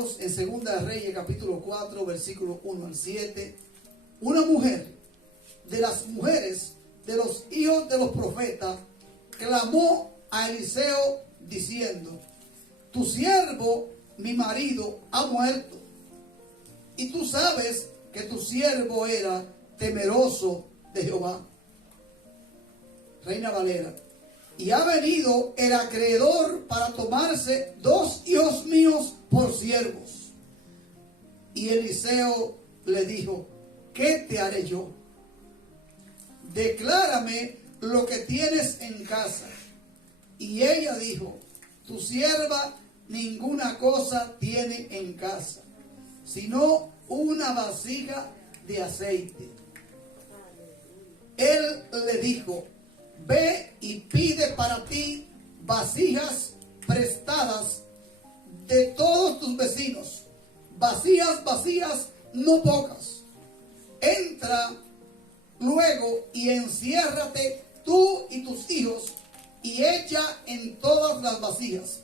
Dios en Segunda de Reyes, capítulo 4, versículo 1 al 7. Una mujer de las mujeres de los hijos de los profetas clamó a Eliseo diciendo: tu siervo, mi marido, ha muerto. Y tú sabes que tu siervo era temeroso de Jehová. Reina Valera. Y ha venido el acreedor para tomarse 2 hijos míos por siervos. Y Eliseo le dijo: ¿qué te haré yo? Declárame lo que tienes en casa. Y ella dijo: tu sierva ninguna cosa tiene en casa, sino una vasija de aceite. Él le dijo: ve y pide para ti vasijas prestadas de todos tus vecinos, vasijas vacías, no pocas. Entra luego y enciérrate tú y tus hijos y echa en todas las vasijas.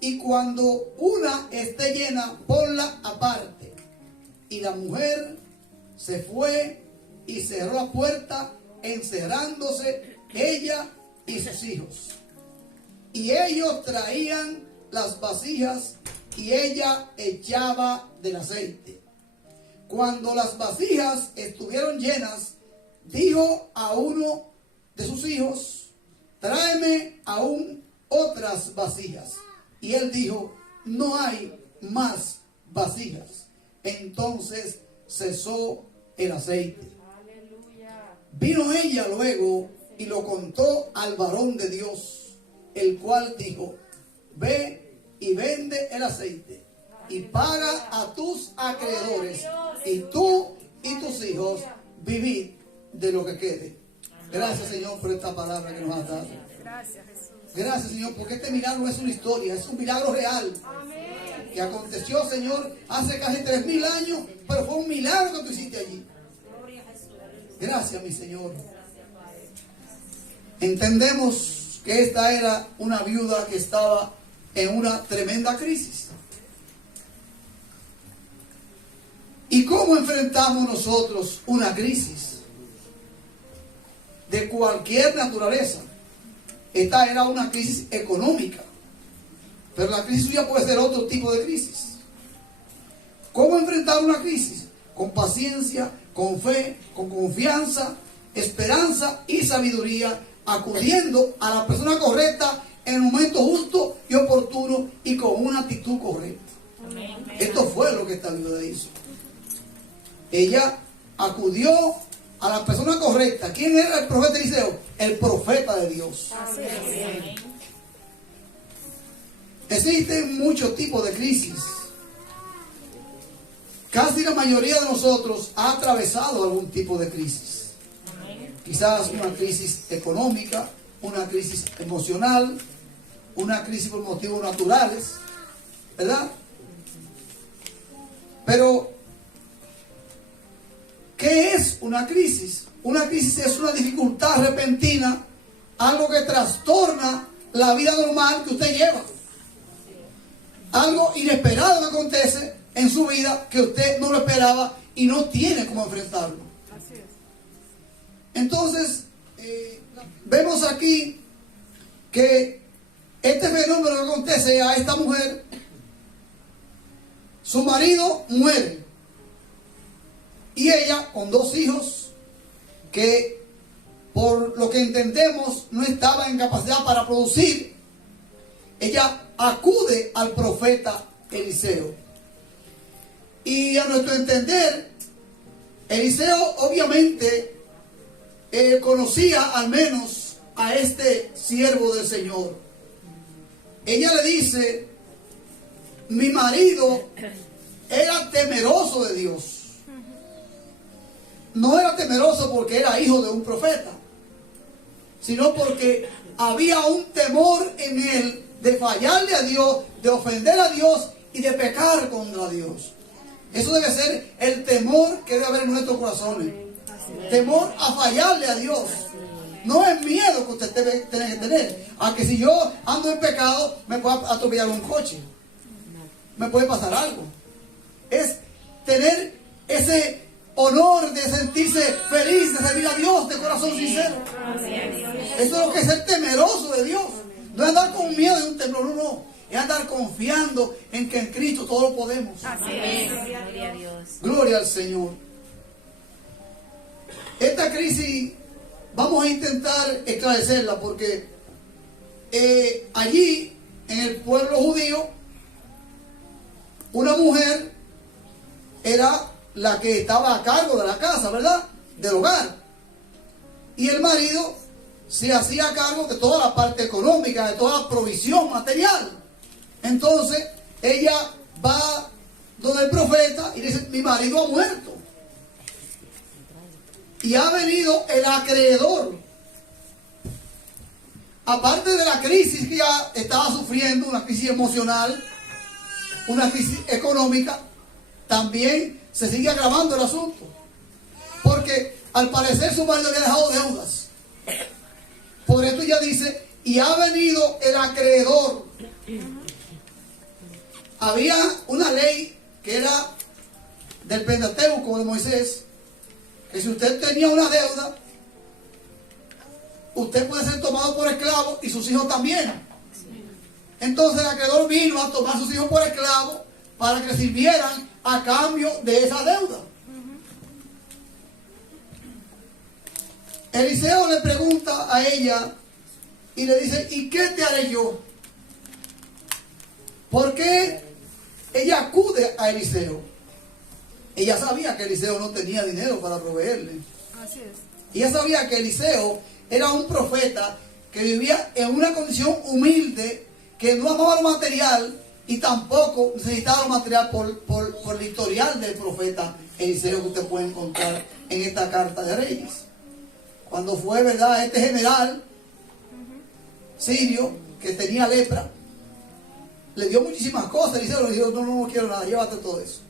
Y cuando una esté llena, ponla aparte. Y la mujer se fue y cerró la puerta, encerrándose ella y sus hijos. Y ellos traían las vasijas y ella echaba del aceite. Cuando las vasijas estuvieron llenas, dijo a uno de sus hijos: tráeme aún otras vasijas. Y él dijo: no hay más vasijas. Entonces cesó el aceite. Vino ella luego y lo contó al varón de Dios, el cual dijo: ve y vende el aceite y paga a tus acreedores, y tú y tus hijos vivid de lo que quede. Gracias, Señor, por esta palabra que nos has dado. Gracias, Señor, porque este milagro es una historia, es un milagro real que aconteció, Señor, hace casi 3000 años, pero fue un milagro que tú hiciste allí. Gracias, mi Señor. Entendemos que esta era una viuda que estaba en una tremenda crisis. ¿Y cómo enfrentamos nosotros una crisis de cualquier naturaleza? Esta era una crisis económica, pero la crisis suya puede ser otro tipo de crisis. ¿Cómo enfrentar una crisis? Con paciencia, con fe, con confianza, esperanza y sabiduría, acudiendo a la persona correcta en el momento justo y oportuno y con una actitud correcta. Amén. Esto fue lo que esta viuda hizo. Ella acudió a la persona correcta. ¿Quién era el profeta Eliseo? El profeta de Dios. Amén. Existen muchos tipos de crisis. Casi la mayoría de nosotros ha atravesado algún tipo de crisis. Quizás una crisis económica, una crisis emocional, una crisis por motivos naturales, ¿verdad? Pero, ¿qué es una crisis? Una crisis es una dificultad repentina, algo que trastorna la vida normal que usted lleva. Algo inesperado que acontece en su vida que usted no lo esperaba y no tiene cómo enfrentarlo. Así es. Entonces, vemos aquí que este fenómeno que acontece a esta mujer, su marido muere y ella con 2 hijos que por lo que entendemos no estaba en capacidad para producir, ella acude al profeta Eliseo. Y a nuestro entender, Eliseo obviamente conocía al menos a este siervo del Señor. Ella le dice: mi marido era temeroso de Dios. No era temeroso porque era hijo de un profeta, sino porque había un temor en él de fallarle a Dios, de ofender a Dios y de pecar contra Dios. Eso debe ser el temor que debe haber en nuestros corazones. Temor a fallarle a Dios. No es miedo que usted debe tener que tener a que si yo ando en pecado me pueda atropellar un coche. me puede pasar algo. Es tener ese honor de sentirse feliz, de servir a Dios de corazón sincero. Eso es lo que es ser temeroso de Dios. No es andar con miedo y un temblor, no. Es andar confiando en que en Cristo todo lo podemos. Gloria a Dios. Gloria al Señor. Esta crisis vamos a intentar esclarecerla porque allí en el pueblo judío una mujer era la que estaba a cargo de la casa, ¿verdad? Del hogar. Y el marido se hacía cargo de toda la parte económica, de toda la provisión material. Entonces ella va donde el profeta y dice: mi marido ha muerto. Y ha venido el acreedor. Aparte de la crisis que ya estaba sufriendo, una crisis emocional, una crisis económica, también se sigue agravando el asunto. Porque al parecer su marido había dejado deudas. Por esto ella dice: y ha venido el acreedor. Había una ley que era del Pentateuco de Moisés, que si usted tenía una deuda, usted puede ser tomado por esclavo y sus hijos también. Entonces el acreedor vino a tomar a sus hijos por esclavo para que sirvieran a cambio de esa deuda. Eliseo le pregunta a ella y le dice: ¿y qué te haré yo? ¿Por qué ella acude a Eliseo? Ella sabía que Eliseo no tenía dinero para proveerle. Así es. Ella sabía que Eliseo era un profeta que vivía en una condición humilde, que no amaba lo material y tampoco necesitaba lo material por el historial del profeta Eliseo que usted puede encontrar en esta carta de Reyes. Cuando fue, ¿verdad?, este general sirio que tenía lepra, le dio muchísimas cosas. Eliseo le dijo: no quiero nada, llévate todo eso.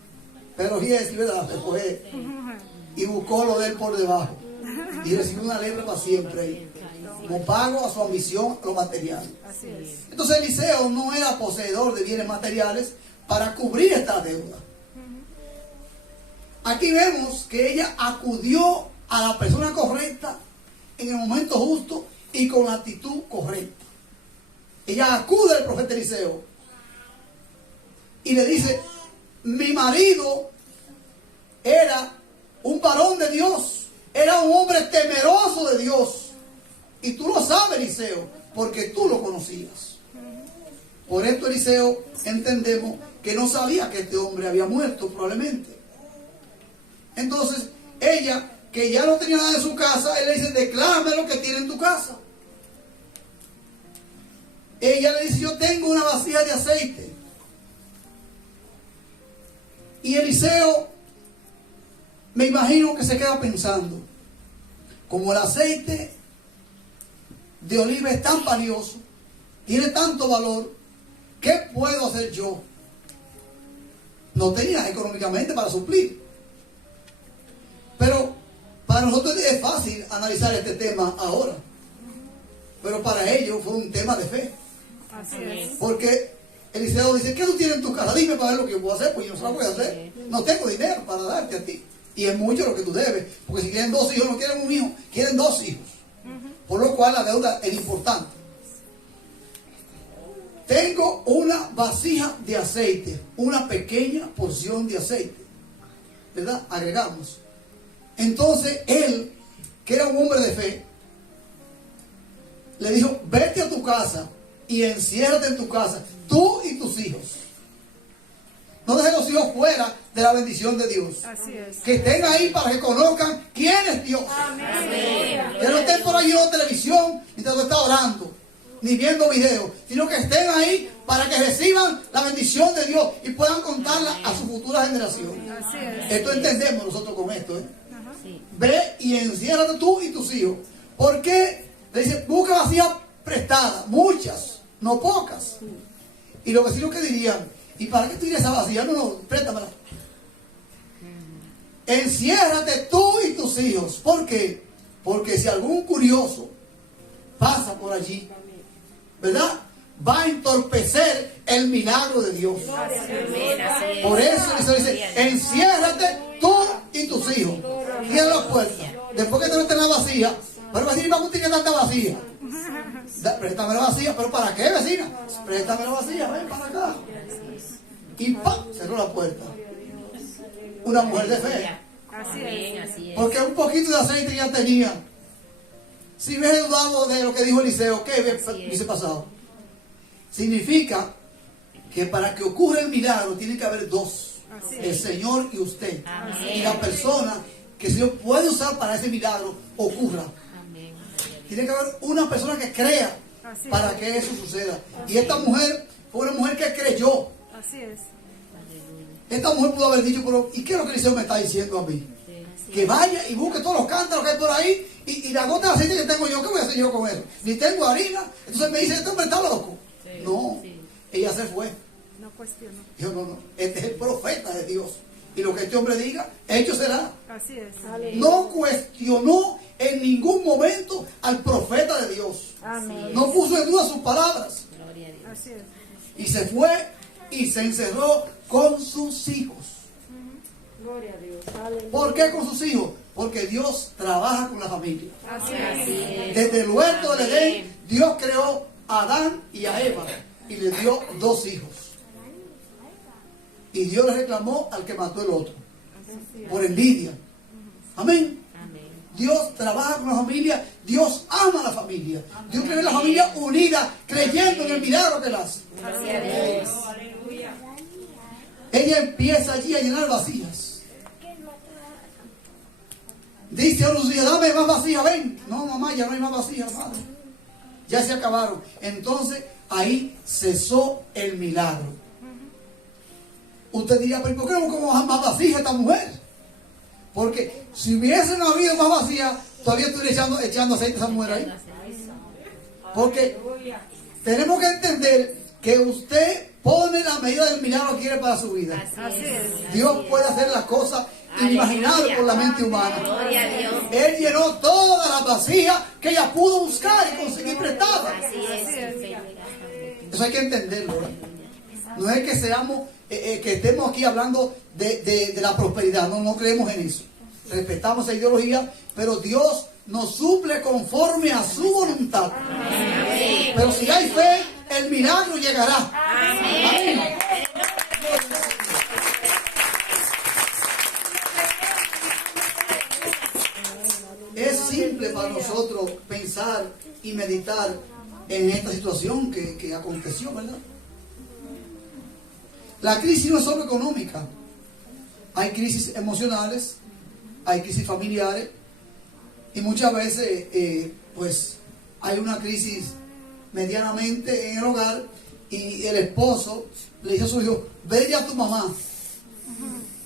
Pero Giesi, ¿verdad?, se fue y buscó lo de él por debajo y recibió una lepra para siempre ahí, como pago a su ambición a lo material. Así es. Entonces Eliseo no era poseedor de bienes materiales para cubrir esta deuda. Aquí vemos que ella acudió a la persona correcta en el momento justo y con la actitud correcta. Ella acude al profeta Eliseo y le dice: mi marido era un varón de Dios, era un hombre temeroso de Dios, y tú lo sabes, Eliseo, porque tú lo conocías. Por esto Eliseo entendemos que no sabía que este hombre había muerto probablemente. Entonces ella, que ya no tenía nada en su casa, él le dice: declárame lo que tiene en tu casa. Ella le dice: yo tengo una vasija de aceite. Y Eliseo, me imagino que se queda pensando: como el aceite de oliva es tan valioso, tiene tanto valor, ¿qué puedo hacer yo? No tenía económicamente para suplir. Pero para nosotros es fácil analizar este tema ahora. Pero para ellos fue un tema de fe. Así es. Porque Eliseo dice: ¿qué tú tienes en tu casa? Dime para ver lo que yo puedo hacer, pues yo no se lo voy a hacer. No tengo dinero para darte a ti. Y es mucho lo que tú debes. Porque si quieren 2 hijos, no quieren un hijo, quieren 2 hijos. Por lo cual la deuda es importante. Tengo una vasija de aceite, una pequeña porción de aceite, ¿verdad? Agregamos. Entonces él, que era un hombre de fe, le dijo: vete a tu casa y enciérrate en tu casa, tú y tus hijos. No dejes los hijos fuera de la bendición de Dios. Así es. Que estén ahí para que conozcan quién es Dios. Amén. Que no estén por ahí en la televisión mientras tú estás orando, ni viendo videos, sino que estén ahí para que reciban la bendición de Dios y puedan contarla a su futura generación. Así es. Esto entendemos nosotros con esto, ¿eh? Sí. Ve y enciérrate tú y tus hijos. ¿Por qué? Le dice: busca vasijas prestadas, muchas, no pocas. Y los vecinos que dirían: ¿y para qué tienes esa vasija? No, préstamela. Enciérrate tú y tus hijos. ¿Por qué? Porque si algún curioso pasa por allí, ¿verdad?, va a entorpecer el milagro de Dios. Amén, así es. Por eso el Señor dice, enciérrate tú y tus hijos. Cierra la puerta. Después que te metes en la vacía, pero va a decir, vamos a tener tanta vacía. Préstame la vacía, pero ¿para qué, vecina? Préstame la vacía, ven para acá. Y ¡pam! Cerró la puerta. Una mujer de fe. Así Amén, es. así es. Porque un poquito de aceite ya tenía. Si ves dudado de lo que dijo Eliseo, ¿qué dice pasado? Significa que para que ocurra el milagro tiene que haber dos. Así El es. Señor y usted. Amén. Y la persona que el Señor puede usar para ese milagro ocurra. Amén. Tiene que haber una persona que crea Así para es. que eso suceda. Y esta mujer fue una mujer que creyó. Así es. Esta mujer pudo haber dicho, pero ¿y qué es lo que Eliseo me está diciendo a mí? Que vaya y busque todos los cántaros que hay por ahí y la gota de aceite que tengo yo, ¿qué voy a hacer yo con eso? Ni tengo harina. Entonces me dice, este hombre está loco. No, ella se fue. No cuestiono. Dijo, no, este es el profeta de Dios. Y lo que este hombre diga, hecho será. Así es. No cuestionó en ningún momento al profeta de Dios. No puso en duda sus palabras. Gloria a Dios. Así es. Y se fue y se encerró con sus hijos. Gloria a Dios. ¿Por qué con sus hijos? Porque Dios trabaja con la familia. Así Así es. es. Desde el huerto del Edén, Dios creó a Adán y a Eva y le dio 2 hijos. Y Dios le reclamó al que mató el otro por envidia. Amén. Amén. Dios trabaja con la familia, Dios ama a la familia. Dios quiere la familia unida, creyendo en el milagro que él hace. Gloria a Dios. Ella empieza allí a llenar vasijas. Dice a los hijos, dame más vasijas, ven. No, mamá, ya no hay más vasijas, madre. Ya se acabaron. Entonces, ahí cesó el milagro. Usted diría, pero ¿por qué no buscamos más vasijas a esta mujer? Porque si hubiesen habido más vasijas, todavía estuviera echando aceite a esa mujer ahí. Porque tenemos que entender que usted pone la medida del milagro que quiere para su vida. Así es. Dios puede hacer las cosas inimaginables por la mente humana. Gloria a Dios. Él llenó todas las vasijas que ella pudo buscar y conseguir prestadas. Así es. Eso hay que entenderlo, ¿eh? No es que seamos, que estemos aquí hablando de la prosperidad. No creemos en eso. Respetamos esa ideología, pero Dios nos suple conforme a su voluntad. Pero si hay fe, el milagro llegará. Amén. Es simple para nosotros pensar y meditar en esta situación que aconteció, ¿verdad? La crisis no es solo económica. Hay crisis emocionales, hay crisis familiares y muchas veces pues hay una crisis medianamente en el hogar y el esposo le dice a su hijo, ve y dile a tu mamá.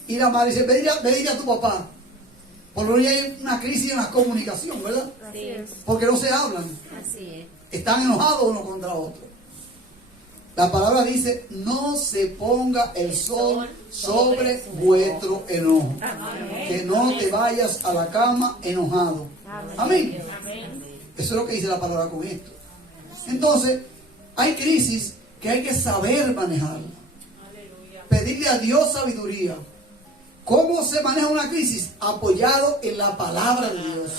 Y la madre dice, ve y dile a tu papá. Por lo menos hay una crisis en la comunicación, ¿verdad? Sí, Porque no se hablan. así es. Están enojados uno contra otro. La palabra dice, no se ponga el sol sobre vuestro enojo. Que no te vayas a la cama enojado. Amén. Eso es lo que dice la palabra con esto. Entonces, hay crisis que hay que saber manejar. Pedirle a Dios sabiduría. ¿Cómo se maneja una crisis? Apoyado en la palabra de Dios.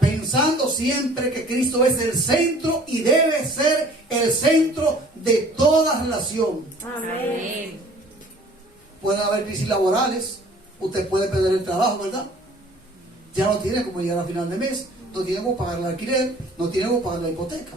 Pensando siempre que Cristo es el centro y debe ser el centro de toda relación. Amén. Pueden haber crisis laborales. Usted puede perder el trabajo, ¿verdad? Ya no tiene como llegar a final de mes. No tiene como pagar el alquiler. No tiene como pagar la hipoteca.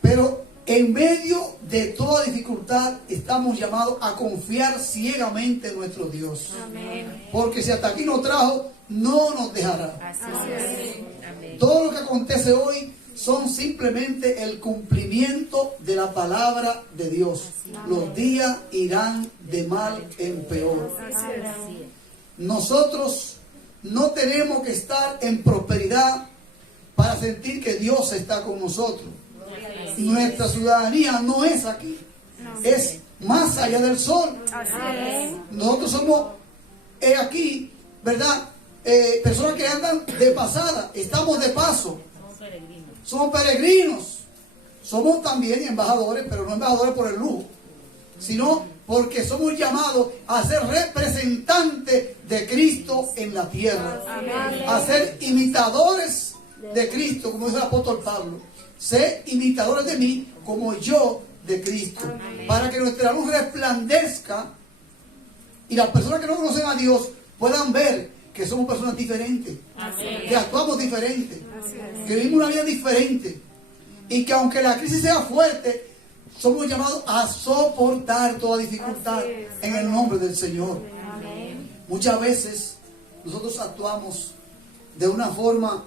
Pero en medio de toda dificultad estamos llamados a confiar ciegamente en nuestro Dios. Amén. Porque si hasta aquí nos trajo, no nos dejará. Así es. Amén. Todo lo que acontece hoy son simplemente el cumplimiento de la palabra de Dios. Los días irán de mal en peor. Así es. Nosotros no tenemos que estar en prosperidad para sentir que Dios está con nosotros. Nuestra ciudadanía no es aquí, es más allá del sol. Así es. Nosotros somos aquí, ¿verdad? Personas que andan de pasada, estamos de paso. Somos peregrinos. somos peregrinos. Somos también embajadores, pero no embajadores por el lujo, sino porque somos llamados a ser representantes de Cristo en la tierra. A ser imitadores de Cristo, como dice el apóstol Pablo. Sé imitadores de mí como yo de Cristo. Para que nuestra luz resplandezca y las personas que no conocen a Dios puedan ver que somos personas diferentes, que actuamos diferentes, que vivimos una vida diferente, y que aunque la crisis sea fuerte, somos llamados a soportar toda dificultad en el nombre del Señor. Muchas veces nosotros actuamos de una forma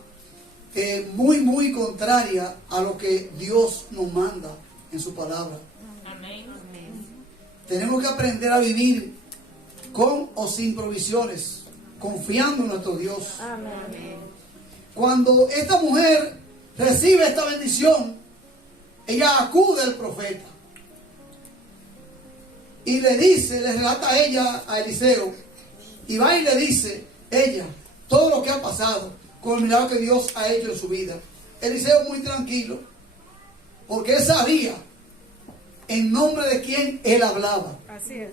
muy contraria a lo que Dios nos manda en su palabra. Tenemos que aprender a vivir con o sin provisiones, confiando en nuestro Dios. Cuando esta mujer recibe esta bendición, ella acude al profeta y le dice, le relata a ella, a Eliseo, y va y le dice ella todo lo que ha pasado con el milagro que Dios ha hecho en su vida. Eliseo muy tranquilo, porque él sabía en nombre de quién él hablaba. Así es.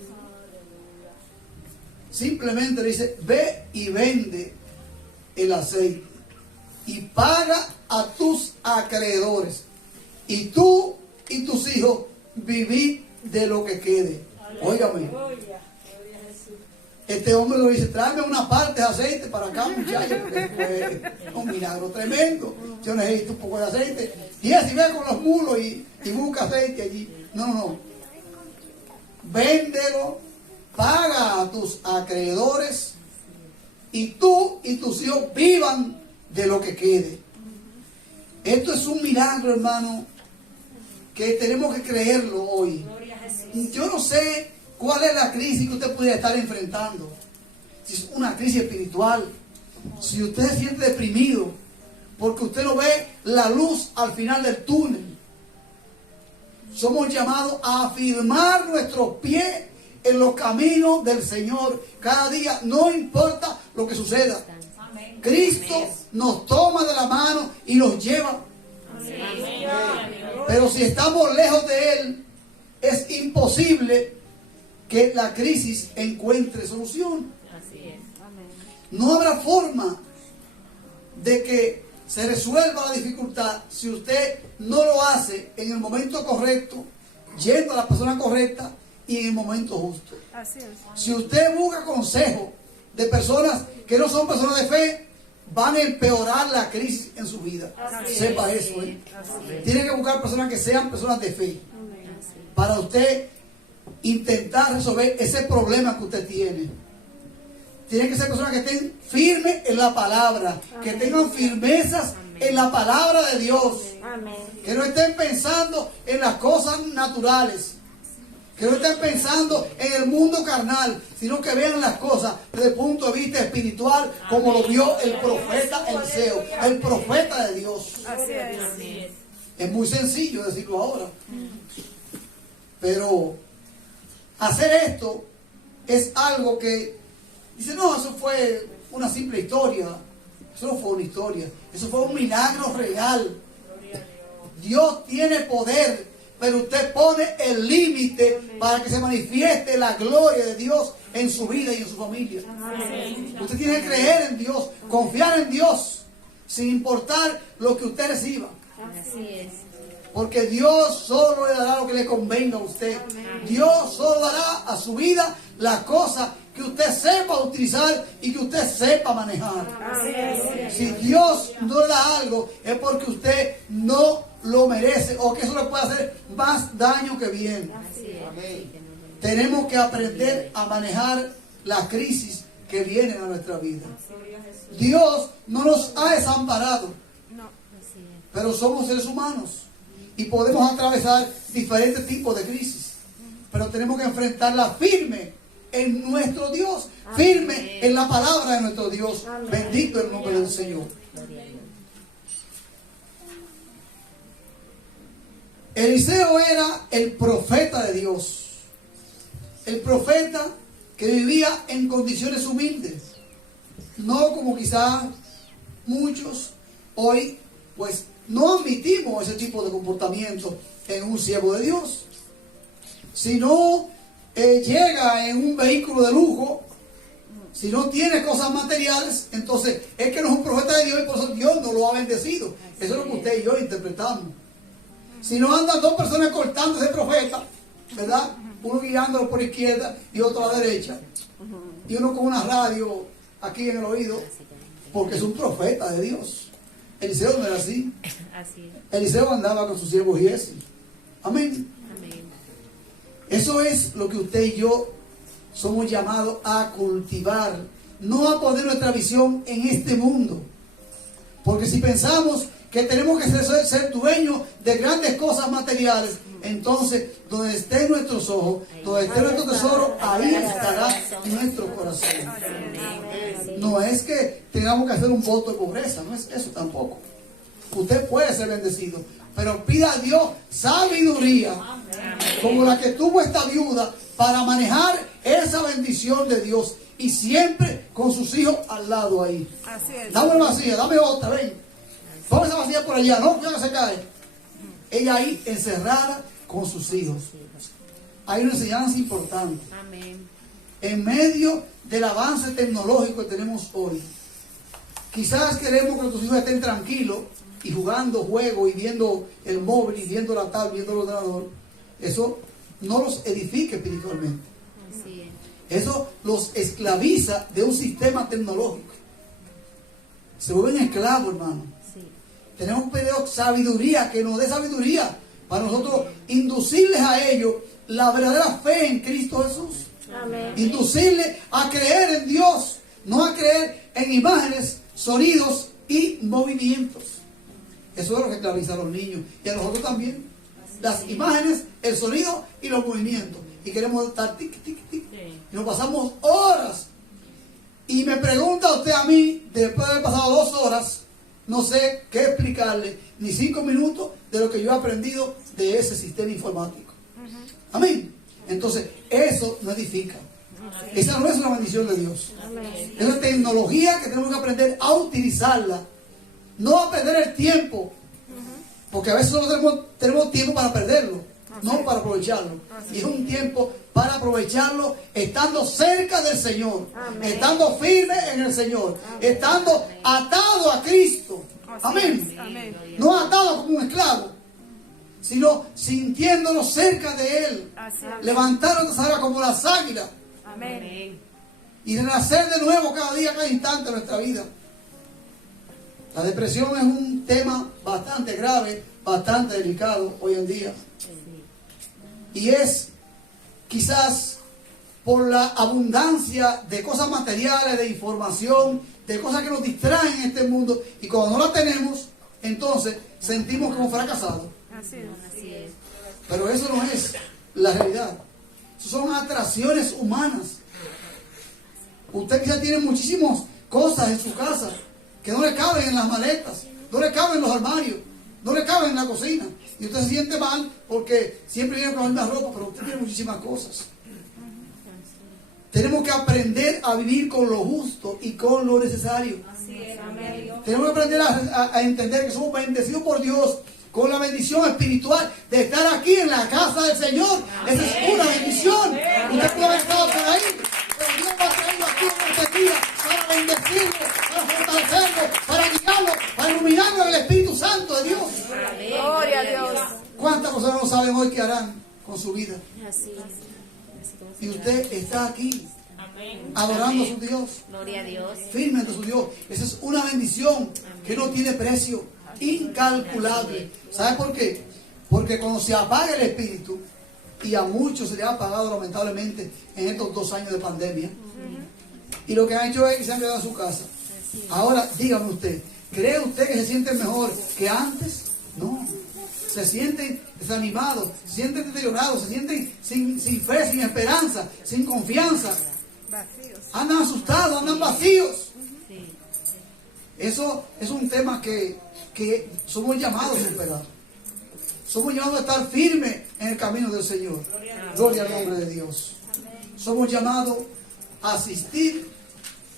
Simplemente le dice, ve y vende el aceite y paga a tus acreedores, y tú y tus hijos vivid de lo que quede. Óigame, este hombre le dice, tráeme una parte de aceite para acá, muchachos, porque fue un milagro tremendo. Yo necesito un poco de aceite. Y así ve con los mulos y busca aceite allí. No. Véndelo, paga a tus acreedores, y tú y tus hijos vivan de lo que quede. Esto es un milagro, hermano, que tenemos que creerlo hoy. Yo no sé cuál es la crisis que usted pudiera estar enfrentando. Si es una crisis espiritual, si usted se siente deprimido porque usted no ve la luz al final del túnel. Somos llamados a afirmar nuestros pies en los caminos del Señor cada día, no importa lo que suceda. Cristo nos toma de la mano y nos lleva. Pero si estamos lejos de Él, es imposible que la crisis encuentre solución. No habrá forma de que se resuelva la dificultad si usted no lo hace en el momento correcto, yendo a la persona correcta y en el momento justo. Así es. Si usted busca consejo de personas que no son personas de fe, van a empeorar la crisis en su vida. Sepa eso. Tiene que buscar personas que sean personas de fe para usted intentar resolver ese problema que usted tiene. Tiene que ser personas que estén firmes en la palabra, que tengan firmezas en la palabra de Dios, que no estén pensando en las cosas naturales, que no estén pensando en el mundo carnal, sino que vean las cosas desde el punto de vista espiritual, como lo vio el profeta Eliseo, el profeta de Dios. Así es. Es muy sencillo decirlo ahora, pero hacer esto es algo que dice, no, eso fue una simple historia. Eso no fue una historia, eso fue un milagro real. Dios tiene poder, pero usted pone el límite para que se manifieste la gloria de Dios en su vida y en su familia. Usted tiene que creer en Dios, confiar en Dios, sin importar lo que usted reciba. Así es. Porque Dios solo le dará lo que le convenga a usted. Dios solo dará a su vida las cosas que usted sepa utilizar y que usted sepa manejar. Si Dios no le da algo, es porque usted no lo merece, o que eso le puede hacer más daño que bien. Tenemos que aprender a manejar la crisis que viene a nuestra vida. Dios no nos ha desamparado, pero somos seres humanos y podemos atravesar diferentes tipos de crisis, pero tenemos que enfrentarla firme en nuestro Dios, firme en la palabra de nuestro Dios. Bendito el nombre del Señor. Eliseo era el profeta de Dios, el profeta que vivía en condiciones humildes, no como quizás muchos hoy pues no admitimos ese tipo de comportamiento en un siervo de Dios. Si no llega en un vehículo de lujo, si no tiene cosas materiales, entonces es que no es un profeta de Dios y por eso Dios no lo ha bendecido. Eso es lo que usted y yo interpretamos. Si no andan dos personas cortando ese profeta, ¿verdad? Uno guiándolo por izquierda y otro a la derecha, y uno con una radio aquí en el oído, porque es un profeta de Dios. Eliseo no era así. Así es. Eliseo andaba con su siervo Giesi. Amén. Amén. Eso es lo que usted y yo somos llamados a cultivar, no a poner nuestra visión en este mundo. Porque si pensamos que tenemos que ser dueños de grandes cosas materiales, entonces donde estén nuestros ojos, donde esté nuestro tesoro, ahí estará nuestro corazón. No es que tengamos que hacer un voto de pobreza, no es eso tampoco. Usted puede ser bendecido, pero pida a Dios sabiduría, como la que tuvo esta viuda, para manejar esa bendición de Dios, y siempre con sus hijos al lado ahí. Así es. Dame una vacía, dame otra, ven. Pon esa vacía por allá, no, ya se cae. Ella ahí encerrada con sus hijos. Hay una enseñanza importante. Amén. En medio del avance tecnológico que tenemos hoy, quizás queremos que nuestros hijos estén tranquilos y jugando juegos y viendo el móvil y viendo la tablet, viendo el ordenador. Eso no los edifica espiritualmente. Así es. Eso los esclaviza de un sistema tecnológico. Se vuelven esclavos, hermano. Sí. Tenemos que pedir sabiduría, que nos dé sabiduría para nosotros inducirles a ellos la verdadera fe en Cristo Jesús. Amén. Inducirles a creer en Dios, no a creer en imágenes, sonidos y movimientos. Eso es lo que esclaviza a los niños y a nosotros también. Las imágenes, el sonido y los movimientos. Y queremos estar tic, tic, tic. Y nos pasamos horas. Y me pregunta usted a mí, después de haber pasado 2 horas, no sé qué explicarle, ni 5 minutos de lo que yo he aprendido de ese sistema informático. Amén. Entonces, eso no edifica. Esa no es una bendición de Dios. Es una tecnología que tenemos que aprender a utilizarla, no a perder el tiempo, porque a veces solo tenemos tiempo para perderlo, no para aprovecharlo. Y es un tiempo para aprovecharlo estando cerca del Señor, estando firme en el Señor, estando atado a Cristo. Amén. Amén. No atado como un esclavo, sino sintiéndonos cerca de Él, Así es. levantándonos ahora como las águilas Amén. Amén. y renacer de nuevo cada día, cada instante de nuestra vida. La depresión es un tema bastante grave, bastante delicado hoy en día. Y es quizás por la abundancia de cosas materiales, de información, de cosas que nos distraen en este mundo. Y cuando no la tenemos, entonces sentimos como fracasados. Así es. Así es. Pero eso no es la realidad. Eso son atracciones humanas. Usted quizás tiene muchísimas cosas en su casa que no le caben en las maletas, no le caben en los armarios, no le caben en la cocina. Y usted se siente mal porque siempre viene con la misma ropa, pero usted tiene muchísimas cosas. Tenemos que aprender a vivir con lo justo y con lo necesario. Tenemos que aprender a entender que somos bendecidos por Dios con la bendición espiritual de estar aquí en la casa del Señor. Esa es una bendición. Usted puede haber estado por ahí, pero Dios lo ha traído aquí en este día para bendecirlo, para fortalecerlo, para guiarlo, para iluminarlo en el Espíritu Santo de Dios. Gloria a Dios. ¿Cuántas personas no saben hoy qué harán con su vida? Así es. Y usted está aquí, adorando a su Dios, Gloria a Dios. firme ante su Dios. Esa es una bendición que no tiene precio, incalculable. ¿Sabe por qué? Porque cuando se apaga el Espíritu, y a muchos se les ha apagado lamentablemente en estos 2 años de pandemia, y lo que han hecho es que se han quedado en su casa. Ahora, dígame usted, ¿cree usted que se sienten mejor que antes? No. Se sienten desanimados, se sienten deteriorados, se sienten sin fe, sin esperanza, sin confianza. Vacíos. Andan asustados, andan vacíos. Sí. Eso es un tema que somos llamados a superar. Somos llamados a estar firmes en el camino del Señor. Gloria al nombre de Dios. Somos llamados a asistir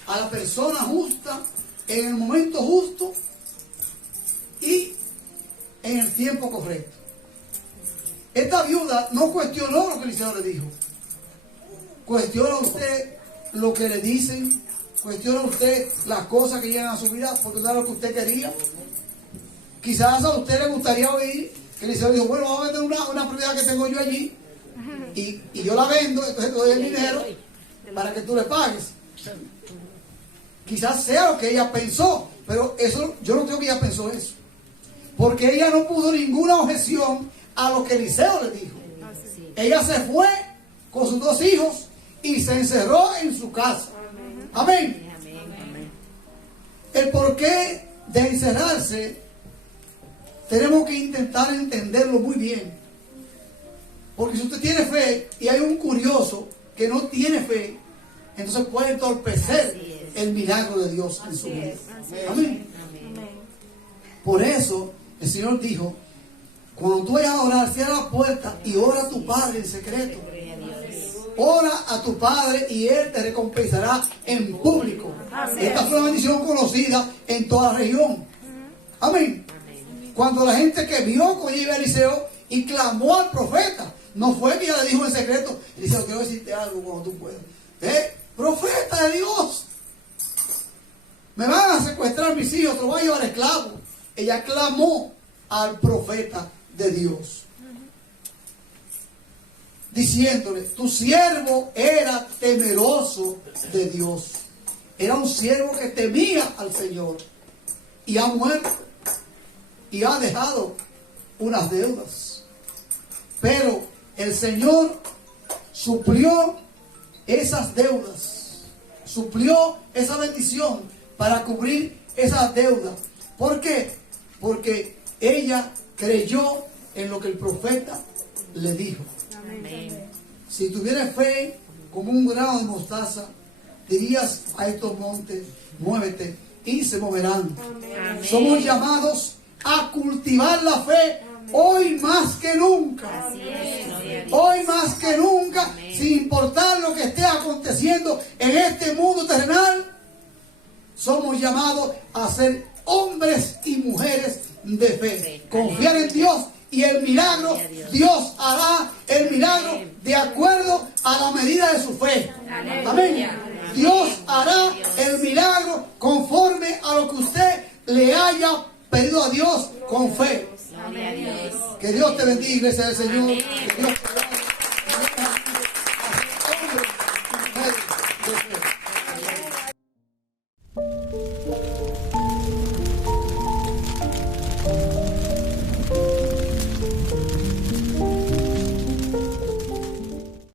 a la persona justa en el momento justo y en el tiempo correcto. Esta viuda no cuestionó lo que Eliseo le dijo. Cuestiona usted lo que le dicen. Cuestiona usted las cosas que llegan a su vida porque no es lo que usted quería. Quizás a usted le gustaría oír que Eliseo dijo, bueno, vamos a vender una propiedad que tengo yo allí y yo la vendo, entonces te doy el dinero para que tú le pagues. Quizás sea lo que ella pensó, pero eso yo no creo que ella pensó eso. Porque ella no puso ninguna objeción a lo que Eliseo le dijo. Ella se fue con sus 2 hijos y se encerró en su casa. Amén. El porqué de encerrarse tenemos que intentar entenderlo muy bien. Porque si usted tiene fe y hay un curioso que no tiene fe, entonces puede entorpecer el milagro de Dios en su vida. Amén. Por eso el Señor dijo, cuando tú vayas a orar, cierra la puerta y ora a tu Padre en secreto. Ora a tu Padre y Él te recompensará en público. Esta fue una bendición conocida en toda la región. Amén. Cuando la gente que vio con Eliseo y clamó al profeta, no fue que ella le dijo en secreto, Eliseo, quiero decirte algo cuando tú puedas. Profeta de Dios, me van a secuestrar mis hijos, te los voy a llevar esclavo. Ella clamó al profeta de Dios, diciéndole, tu siervo era temeroso de Dios. Era un siervo que temía al Señor y ha muerto y ha dejado unas deudas. Pero el Señor suplió esas deudas, suplió esa bendición para cubrir esas deudas. ¿Por qué? Porque ella creyó en lo que el profeta le dijo. Amén. Si tuvieras fe como un grano de mostaza, dirías a estos montes, muévete, y se moverán. Amén. Somos llamados a cultivar la fe hoy más que nunca. Así es, gloria a Dios. Hoy más que nunca, Amén. sin importar lo que esté aconteciendo en este mundo terrenal, somos llamados a ser hombres y mujeres de fe. Confiar en Dios y el milagro, Dios hará el milagro de acuerdo a la medida de su fe. Amén. Dios hará el milagro conforme a lo que usted le haya pedido a Dios con fe. Gloria a Dios. Que Dios te bendiga, iglesia del Señor. Amén. Que Dios te bendiga. Hombres y mujeres de fe.